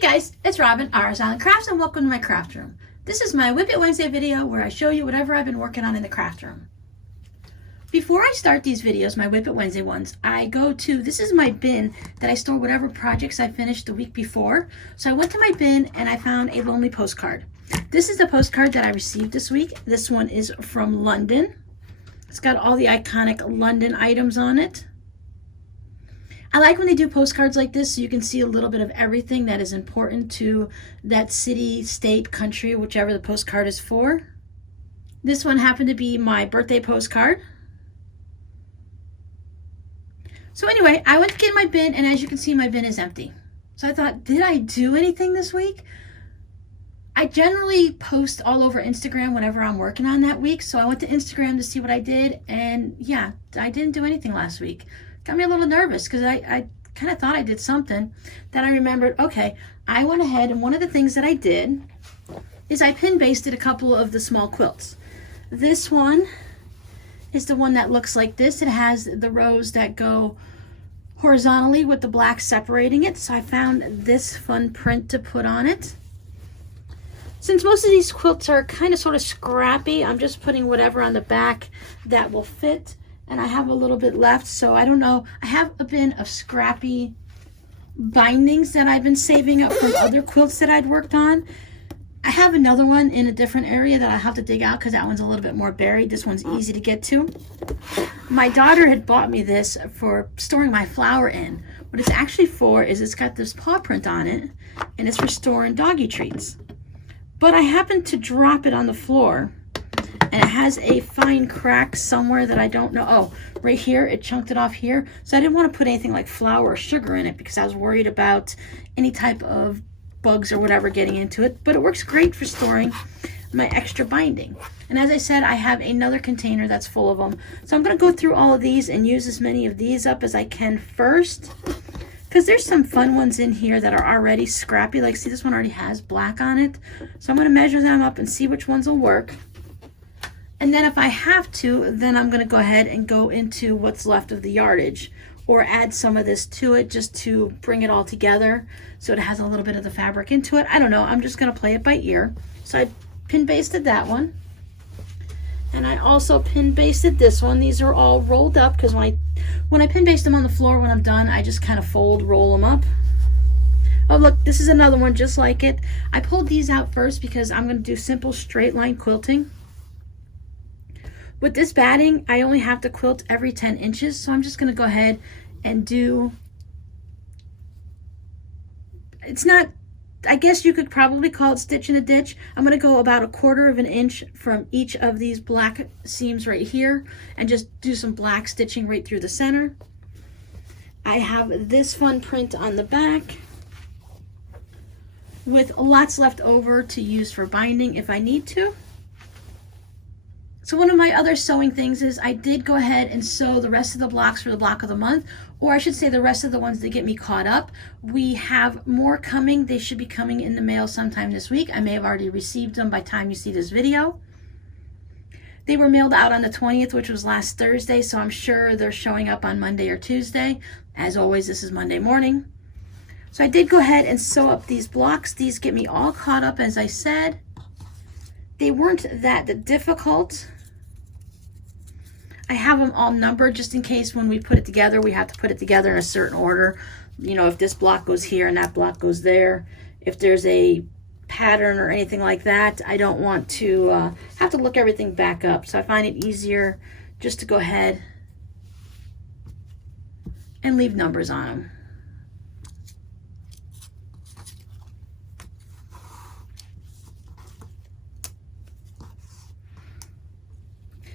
guys, it's Robin, RsIslandCrafts, and welcome to my craft room. This is my Whip It Wednesday video where I show you whatever I've been working on in the craft room. Before I start these videos, my Whip It Wednesday ones, I go to, this is my bin that I store whatever projects I finished the week before. So I went to my bin and I found a lonely postcard. This is the postcard that I received this week. This one is from London. It's got all the iconic London items on it. I like when they do postcards like this so you can see a little bit of everything that is important to that city, state, country, whichever the postcard is for. This one happened to be my birthday postcard. So anyway, I went to get my bin, and as you can see, my bin is empty. So I thought, did I do anything this week? I generally post all over Instagram whenever I'm working on that week. So I went to Instagram to see what I did, and yeah, I didn't do anything last week. Got me a little nervous because I kind of thought I did something. Then I remembered, okay, I went ahead and one of the things that I did is I pin basted a couple of the small quilts. This one is the one that looks like this. It has the rows that go horizontally with the black separating it. So I found this fun print to put on it. Since most of these quilts are kind of sort of scrappy, I'm just putting whatever on the back that will fit. And I have a little bit left, so I don't know. I have a bin of scrappy bindings that I've been saving up from other quilts that I'd worked on. I have another one in a different area that I have to dig out because that one's a little bit more buried. This one's easy to get to. My daughter had bought me this for storing my flour in. What it's actually for is it's got this paw print on it, and it's for storing doggy treats. But I happened to drop it on the floor, and it has a fine crack somewhere that I don't know. Oh, right here, it chunked it off here. So I didn't want to put anything like flour or sugar in it because I was worried about any type of bugs or whatever getting into it. But it works great for storing my extra binding. And as I said, I have another container that's full of them. So I'm going to go through all of these and use as many of these up as I can first, because there's some fun ones in here that are already scrappy. Like, see, this one already has black on it. So I'm going to measure them up and see which ones will work. And then if I have to, then I'm going to go ahead and go into what's left of the yardage or add some of this to it just to bring it all together so it has a little bit of the fabric into it. I don't know. I'm just going to play it by ear. So I pin basted that one. And I also pin basted this one. These are all rolled up because when I pin baste them on the floor when I'm done, I just kind of roll them up. Oh, look, this is another one just like it. I pulled these out first because I'm going to do simple straight line quilting. With this batting, I only have to quilt every 10 inches, so I'm just going to go ahead and do, it's not, I guess you could probably call it stitch in a ditch. I'm going to go about 1/4 of an inch from each of these black seams right here and just do some black stitching right through the center. I have this fun print on the back with lots left over to use for binding if I need to. So one of my other sewing things is I did go ahead and sew the rest of the blocks for the block of the month, or I should say the rest of the ones that get me caught up. We have more coming. They should be coming in the mail sometime this week. I may have already received them by the time you see this video. They were mailed out on the 20th, which was last Thursday, so I'm sure they're showing up on Monday or Tuesday. As always, this is Monday morning. So I did go ahead and sew up these blocks. These get me all caught up, as I said. They weren't that difficult. I have them all numbered just in case when we put it together, we have to put it together in a certain order. You know, if this block goes here and that block goes there, if there's a pattern or anything like that, I don't want to have to look everything back up. So I find it easier just to go ahead and leave numbers on them.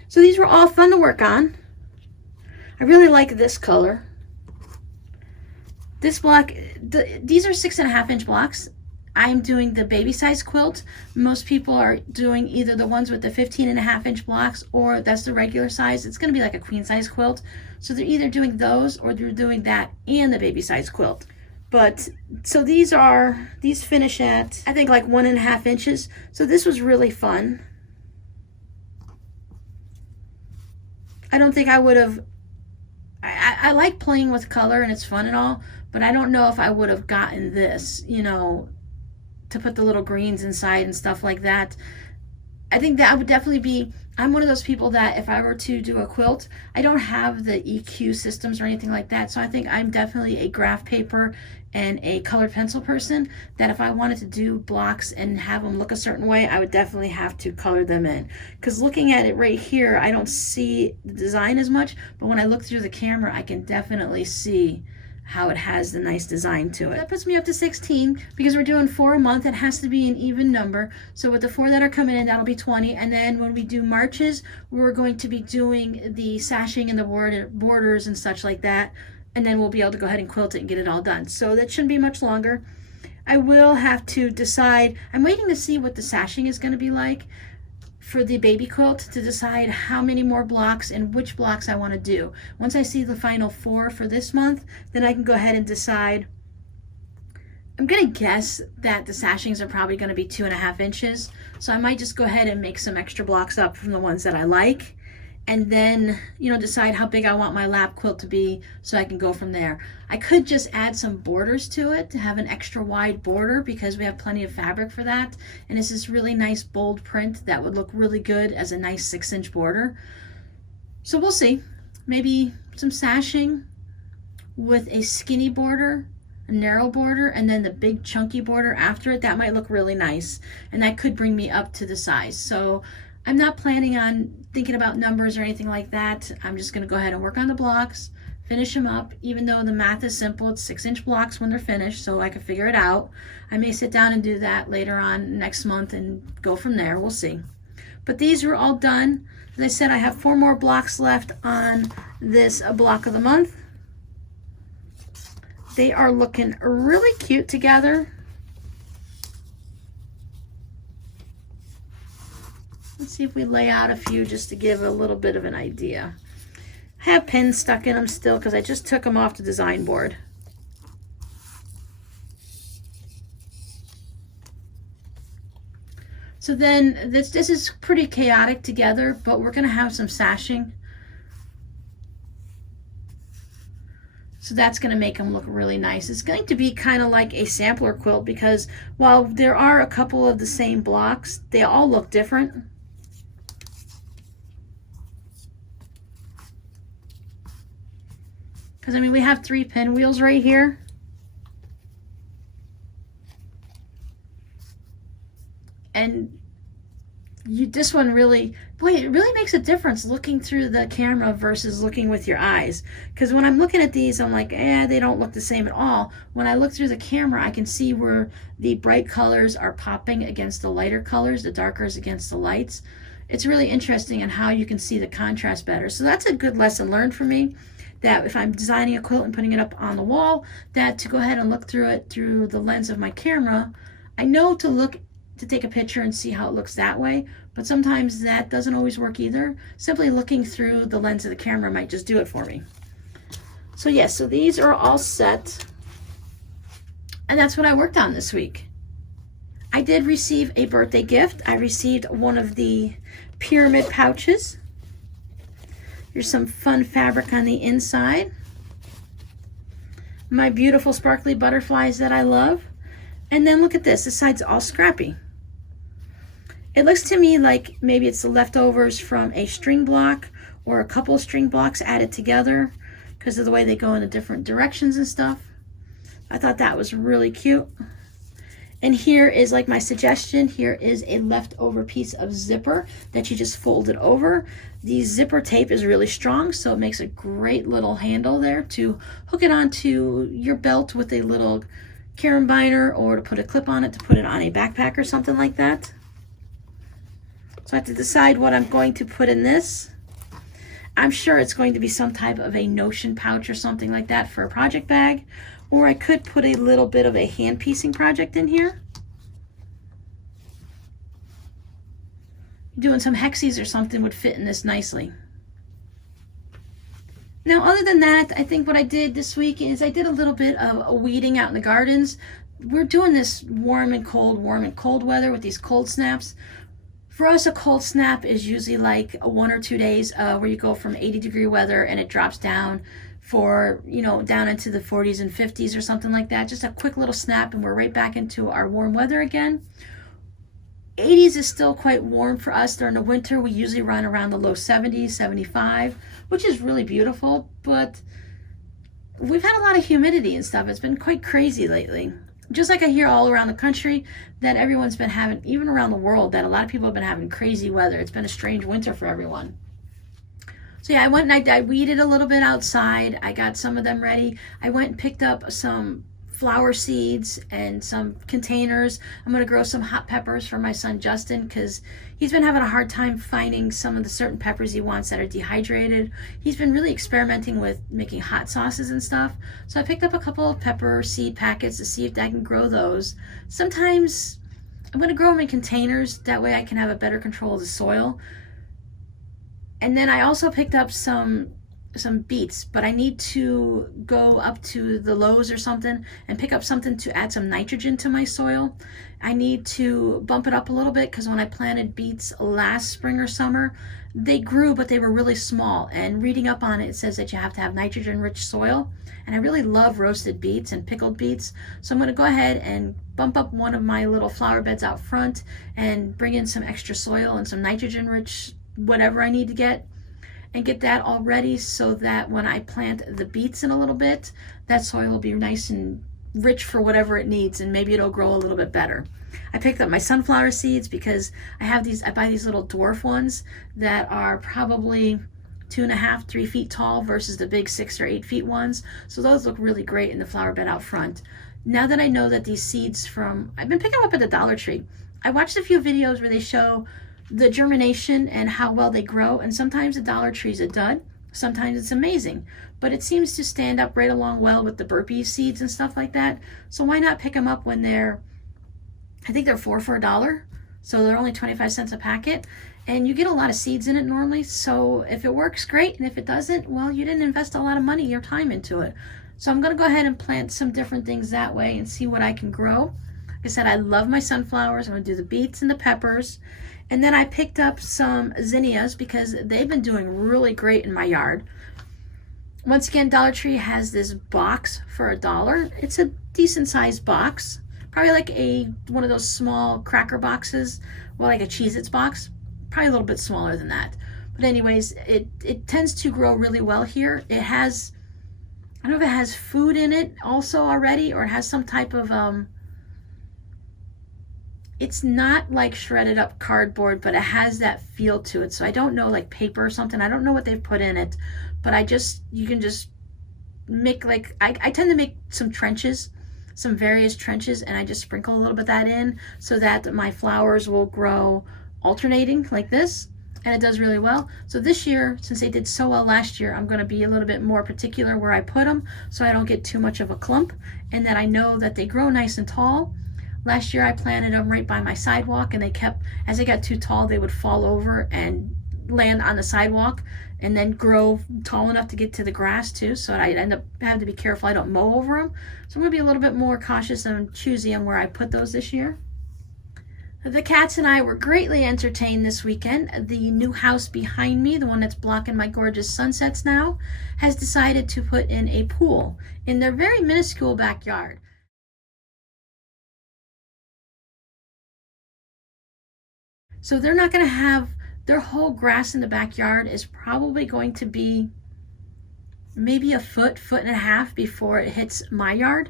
So these were all fun to work on. I really like this color. This block, these are 6.5 inch blocks. I'm doing the baby size quilt. Most people are doing either the ones with the 15.5 inch blocks or that's the regular size. It's gonna be like a queen size quilt. So they're either doing those or they're doing that and the baby size quilt. But so these finish at, I think, like 1.5 inches. So this was really fun. I don't think I would have, I like playing with color and it's fun and all, but I don't know if I would have gotten this, you know, to put the little greens inside and stuff like that. I think that would definitely be, I'm one of those people that if I were to do a quilt, I don't have the EQ systems or anything like that. So I think I'm definitely a graph paper and a colored pencil person, that if I wanted to do blocks and have them look a certain way, I would definitely have to color them in. Because looking at it right here, I don't see the design as much, but when I look through the camera, I can definitely see how it has the nice design to it. That puts me up to 16 because we're doing 4 a month. It has to be an even number. So with the 4 that are coming in, that'll be 20. And then when we do marches, we're going to be doing the sashing and the borders and such like that. And then we'll be able to go ahead and quilt it and get it all done. So that shouldn't be much longer. I will have to decide. I'm waiting to see what the sashing is going to be like for the baby quilt to decide how many more blocks and which blocks I want to do. Once I see the final 4 for this month, then I can go ahead and decide. I'm gonna guess that the sashings are probably gonna be 2.5 inches. So I might just go ahead and make some extra blocks up from the ones that I like, and then, you know, decide how big I want my lap quilt to be so I can go from there. I could just add some borders to it to have an extra wide border because we have plenty of fabric for that. And it's this really nice bold print that would look really good as a nice 6-inch border. So we'll see. Maybe some sashing with a skinny border, a narrow border, and then the big chunky border after it. That might look really nice. And that could bring me up to the size. So I'm not planning on thinking about numbers or anything like that. I'm just going to go ahead and work on the blocks, finish them up. Even though the math is simple, it's 6-inch blocks when they're finished, so I can figure it out. I may sit down and do that later on next month and go from there. We'll see. But these are all done. As I said, I have 4 more blocks left on this block of the month. They are looking really cute together. Let's see if we lay out a few just to give a little bit of an idea. I have pins stuck in them still because I just took them off the design board. So then this is pretty chaotic together, but we're going to have some sashing. So that's going to make them look really nice. It's going to be kind of like a sampler quilt because while there are a couple of the same blocks, they all look different. Because, I mean, we have 3 pinwheels right here. And this one really, boy, it really makes a difference looking through the camera versus looking with your eyes. Because when I'm looking at these, I'm like, they don't look the same at all. When I look through the camera, I can see where the bright colors are popping against the lighter colors, the darkers against the lights. It's really interesting in how you can see the contrast better. So that's a good lesson learned for me. That if I'm designing a quilt and putting it up on the wall, that to go ahead and look through it through the lens of my camera. I know to take a picture and see how it looks that way, but sometimes that doesn't always work either. Simply looking through the lens of the camera might just do it for me. So yes, so these are all set, and that's what I worked on this week. I did receive a birthday gift. I received one of the pyramid pouches. Here's some fun fabric on the inside. My beautiful sparkly butterflies that I love. And then look at this. This side's all scrappy. It looks to me like maybe it's the leftovers from a string block or a couple of string blocks added together because of the way they go in the different directions and stuff. I thought that was really cute. And here is like my suggestion. Here is a leftover piece of zipper that you just folded over. The zipper tape is really strong, so it makes a great little handle there to hook it onto your belt with a little carabiner, or to put a clip on it to put it on a backpack or something like that. So I have to decide what I'm going to put in this. I'm sure it's going to be some type of a Notion pouch or something like that for a project bag. Or I could put a little bit of a hand piecing project in here. Doing some hexies or something would fit in this nicely. Now, other than that, I think what I did this week is I did a little bit of weeding out in the gardens. We're doing this warm and cold weather with these cold snaps. For us, a cold snap is usually like 1 or 2 days where you go from 80-degree weather and it drops down for, you know, down into the 40s and 50s or something like that. Just a quick little snap and we're right back into our warm weather again. 80s is still quite warm for us. During the winter, we usually run around the low 70s, 75, which is really beautiful, but we've had a lot of humidity and stuff. It's been quite crazy lately. Just like I hear all around the country that everyone's been having, even around the world, that a lot of people have been having crazy weather. It's been a strange winter for everyone. So yeah, I went and I weeded a little bit outside. I got some of them ready. I went and picked up some flower seeds and some containers. I'm going to grow some hot peppers for my son Justin because he's been having a hard time finding some of the certain peppers he wants that are dehydrated. He's been really experimenting with making hot sauces and stuff. So I picked up a couple of pepper seed packets to see if I can grow those. Sometimes I'm going to grow them in containers. That way I can have a better control of the soil. And then I also picked up some beets, but I need to go up to the Lowe's or something and pick up something to add some nitrogen to my soil. I need to bump it up a little bit because when I planted beets last spring or summer, they grew, but they were really small. And reading up on it, it says that you have to have nitrogen-rich soil. And I really love roasted beets and pickled beets. So I'm going to go ahead and bump up one of my little flower beds out front and bring in some extra soil and some nitrogen-rich whatever I need to get, and get that all ready so that when I plant the beets in a little bit, that soil will be nice and rich for whatever it needs, and maybe it'll grow a little bit better. I picked up my sunflower seeds because I buy these little dwarf ones that are probably 2.5, 3 feet tall versus the big 6 or 8 feet ones. So those look really great in the flower bed out front. Now that I know that these seeds I've been picking them up at the Dollar Tree. I watched a few videos where they show the germination and how well they grow, and sometimes the Dollar Tree's a dud, sometimes it's amazing, but it seems to stand up right along well with the burpee seeds and stuff like that. So why not pick them up when I think they're 4 for $1, so they're only 25 cents a packet, and you get a lot of seeds in it normally. So if it works, great, and if it doesn't, well, you didn't invest a lot of money or time into it. So I'm going to go ahead and plant some different things that way and see what I can grow. Like I said, I love my sunflowers. I'm going to do the beets and the peppers. And then I picked up some zinnias because they've been doing really great in my yard. Once again, Dollar Tree has this box for $1. It's a decent sized box, probably like one of those small cracker boxes, well, like a Cheez-Its box, probably a little bit smaller than that. But anyways, it tends to grow really well here. It has, I don't know if it has food in it also already, or it has some type of it's not like shredded up cardboard, but it has that feel to it. So I don't know, like paper or something. I don't know what they've put in it, but you can just make like, I tend to make some trenches, some various trenches, and I just sprinkle a little bit of that in so that my flowers will grow alternating like this, and it does really well. So this year, since they did so well last year, I'm going to be a little bit more particular where I put them so I don't get too much of a clump, and that I know that they grow nice and tall. Last year I planted them right by my sidewalk, and as they got too tall, they would fall over and land on the sidewalk and then grow tall enough to get to the grass too. So I end up having to be careful I don't mow over them. So I'm going to be a little bit more cautious and choosy on where I put those this year. The cats and I were greatly entertained this weekend. The new house behind me, the one that's blocking my gorgeous sunsets now, has decided to put in a pool in their very minuscule backyard. So they're not going to have, their whole grass in the backyard is probably going to be maybe a foot and a half before it hits my yard.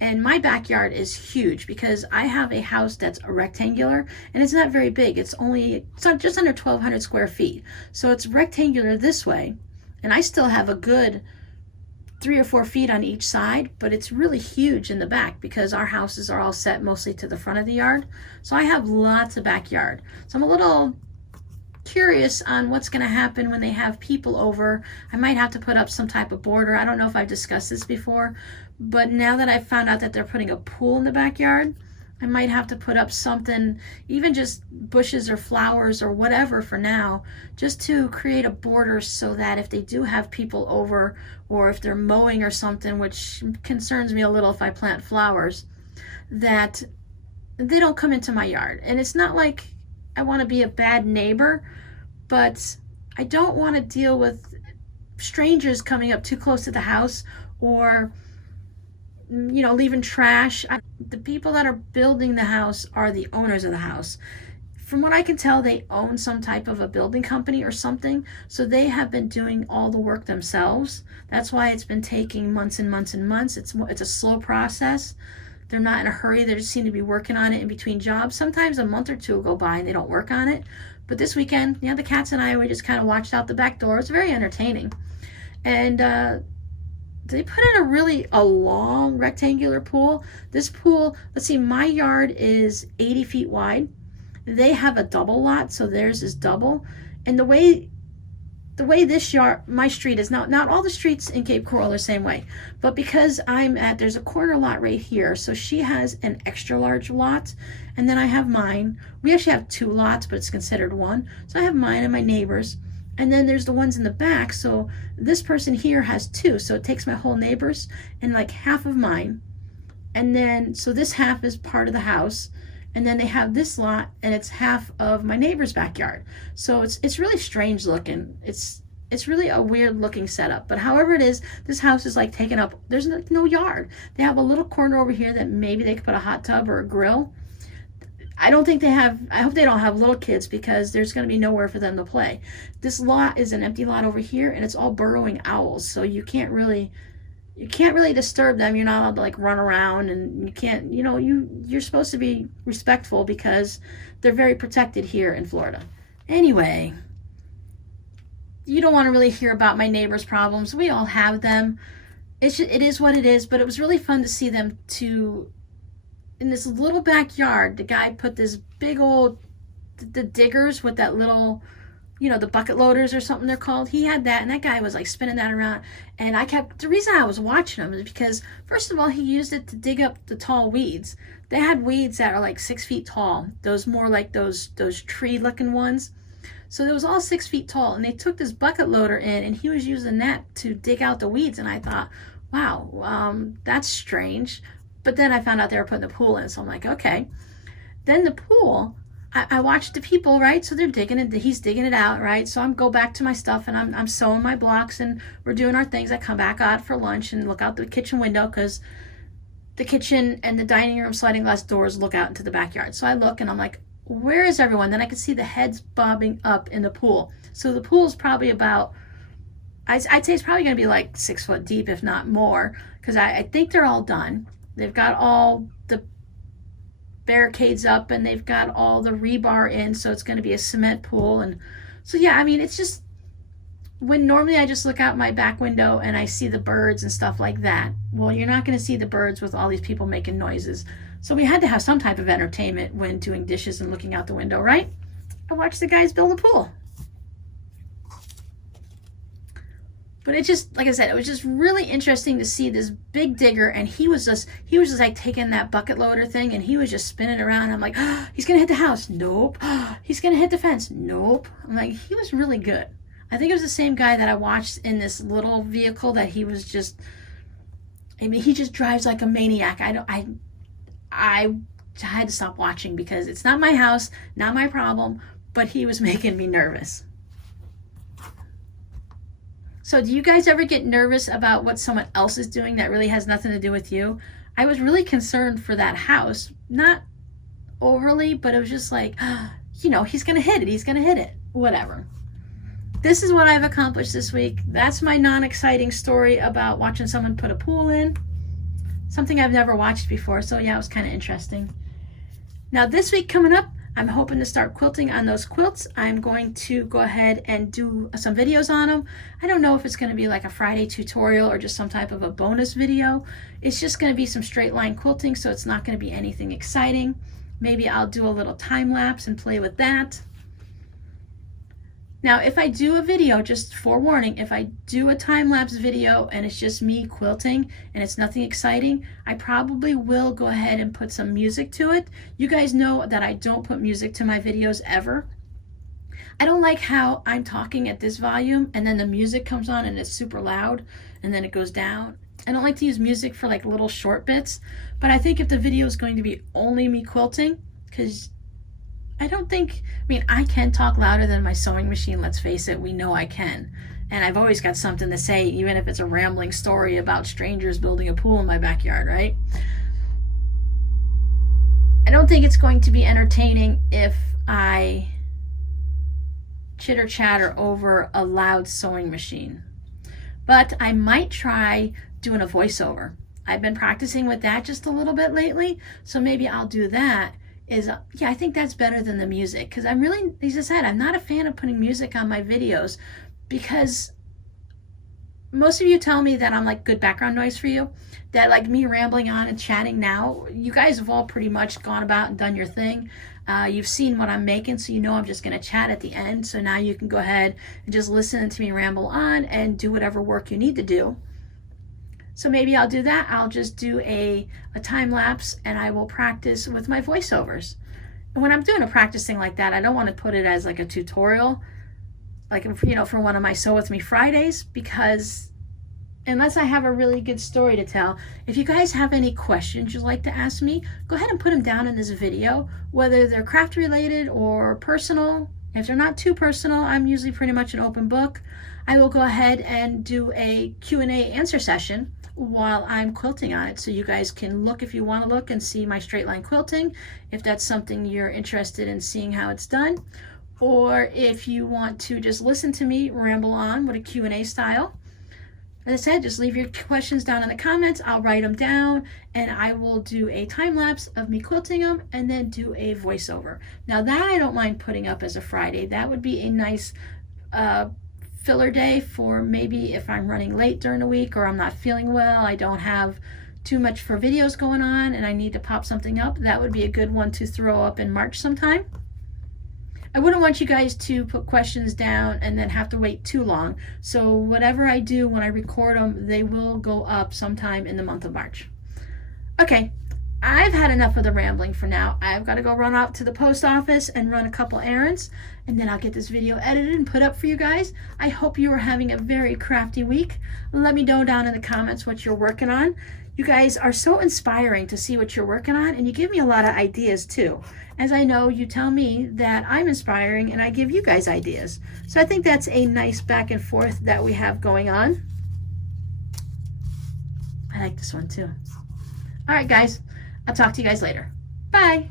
And my backyard is huge because I have a house that's a rectangular, and it's not very big. It's not just under 1,200 square feet. So it's rectangular this way, and I still have a good 3 or 4 feet on each side, but it's really huge in the back because our houses are all set mostly to the front of the yard. So I have lots of backyard. So I'm a little curious on what's going to happen when they have people over. I might have to put up some type of border. I don't know if I've discussed this before, but now that I've found out that they're putting a pool in the backyard, I might have to put up something, even just bushes or flowers or whatever for now, just to create a border so that if they do have people over, or if they're mowing or something, which concerns me a little if I plant flowers, that they don't come into my yard. And it's not like I want to be a bad neighbor, but I don't want to deal with strangers coming up too close to the house, or leaving trash. The people that are building the house are the owners of the house. From what I can tell, they own some type of a building company or something, so they have been doing all the work themselves. That's why it's been taking months and months and months. It's a slow process. They're not in a hurry. They just seem to be working on it in between jobs. Sometimes a month or two will go by and they don't work on it. But this weekend, the cats and I, we just kind of watched out the back door. It's very entertaining. And they put in a long rectangular pool. This pool, let's see, my yard is 80 feet wide. They have a double lot, so theirs is double. And the way this yard, my street is not all the streets in Cape Coral are the same way, but because there's a corner lot right here, so she has an extra large lot, and then I have mine. We actually have 2 lots, but it's considered one. So I have mine and my neighbors, and then there's the ones in the back. So this person here has 2, so it takes my whole neighbors and like half of mine, and then so this half is part of the house. And then they have this lot, and it's half of my neighbor's backyard. So it's really strange looking. It's really a weird looking setup. But however it is, this house is like taken up. There's no yard. They have a little corner over here that maybe they could put a hot tub or a grill. I don't think they have. I hope they don't have little kids, because there's going to be nowhere for them to play. This lot is an empty lot over here, and it's all burrowing owls. So you can't really disturb them. You're not allowed to like run around, and you can't, you're supposed to be respectful because they're very protected here in Florida. Anyway, you don't want to really hear about my neighbors' problems. We all have them. It is what it is, but it was really fun to see them in this little backyard. The guy put this big old, the diggers with that little, the bucket loaders or something they're called. He had that, and that guy was like spinning that around. And the reason I was watching him is because, first of all, he used it to dig up the tall weeds. They had weeds that are like 6 feet tall. Those more like those tree looking ones. So it was all 6 feet tall, and they took this bucket loader in, and he was using that to dig out the weeds. And I thought, wow, that's strange. But then I found out they were putting the pool in, so I'm like, okay. Then the pool, I watched the people, right? So they're digging it. He's digging it out, right? So I'm go back to my stuff, and I'm sewing my blocks, and we're doing our things. I come back out for lunch and look out the kitchen window, because the kitchen and the dining room sliding glass doors look out into the backyard. So I look, and I'm like, where is everyone? Then I can see the heads bobbing up in the pool. So the pool is probably about, I'd say it's probably going to be like 6 foot deep, if not more, because I think they're all done. They've got all the barricades up, and they've got all the rebar in, so it's going to be a cement pool. And so yeah, I mean, it's just, when normally I just look out my back window and I see the birds and stuff like that, well, you're not going to see the birds with all these people making noises. So we had to have some type of entertainment when doing dishes and looking out the window, right? I watched the guys build a pool. But it just, like I said, it was just really interesting to see this big digger, and he was just like taking that bucket loader thing, and he was just spinning around. I'm like, oh, he's gonna hit the house. Nope. Oh, he's gonna hit the fence. Nope. I'm like, he was really good. I think it was the same guy that I watched in this little vehicle that he was just, I mean, he just drives like a maniac. I had to stop watching because it's not my house, not my problem, but he was making me nervous. So do you guys ever get nervous about what someone else is doing that really has nothing to do with you? I was really concerned for that house. Not overly, but it was just like, he's going to hit it. He's going to hit it. Whatever. This is what I've accomplished this week. That's my non-exciting story about watching someone put a pool in. Something I've never watched before. So yeah, it was kind of interesting. Now this week coming up, I'm hoping to start quilting on those quilts. I'm going to go ahead and do some videos on them. I don't know if it's going to be like a Friday tutorial or just some type of a bonus video. It's just going to be some straight line quilting, so it's not going to be anything exciting. Maybe I'll do a little time lapse and play with that. Now, if I do a video, just forewarning, if I do a time-lapse video and it's just me quilting and it's nothing exciting, I probably will go ahead and put some music to it. You guys know that I don't put music to my videos ever. I don't like how I'm talking at this volume and then the music comes on and it's super loud and then it goes down. I don't like to use music for like little short bits, but I think if the video is going to be only me quilting, because I can talk louder than my sewing machine, let's face it, we know I can. And I've always got something to say, even if it's a rambling story about strangers building a pool in my backyard, right? I don't think it's going to be entertaining if I chitter chatter over a loud sewing machine. But I might try doing a voiceover. I've been practicing with that just a little bit lately, so maybe I'll do that. Yeah, I think that's better than the music, because I'm really, as I said, I'm not a fan of putting music on my videos, because most of you tell me that I'm like good background noise for you, that like me rambling on and chatting now, you guys have all pretty much gone about and done your thing. You've seen what I'm making, so you know I'm just going to chat at the end, so now you can go ahead and just listen to me ramble on and do whatever work you need to do. So maybe I'll do that. I'll just do a time lapse, and I will practice with my voiceovers. And when I'm doing a practicing like that, I don't want to put it as like a tutorial, like, you know, for one of my Sew With Me Fridays, because unless I have a really good story to tell, if you guys have any questions you'd like to ask me, go ahead and put them down in this video, whether they're craft related or personal. If they're not too personal, I'm usually pretty much an open book. I will go ahead and do a Q&A answer session while I'm quilting on it, so you guys can look if you want to look and see my straight line quilting, if that's something you're interested in seeing how it's done, or if you want to just listen to me ramble on with a Q&A style. As I said, just leave your questions down in the comments. I'll write them down, and I will do a time lapse of me quilting them and then do a voiceover. Now that I don't mind putting up as a Friday. That would be a nice filler day for maybe if I'm running late during the week or I'm not feeling well, I don't have too much for videos going on and I need to pop something up. That would be a good one to throw up in March sometime. I wouldn't want you guys to put questions down and then have to wait too long. So whatever I do when I record them, they will go up sometime in the month of March. Okay, I've had enough of the rambling for now. I've got to go run out to the post office and run a couple errands, and then I'll get this video edited and put up for you guys. I hope you are having a very crafty week. Let me know down in the comments what you're working on. You guys are so inspiring to see what you're working on, and you give me a lot of ideas too. As I know, you tell me that I'm inspiring and I give you guys ideas. So I think that's a nice back and forth that we have going on. I like this one too. All right, guys, I'll talk to you guys later. Bye.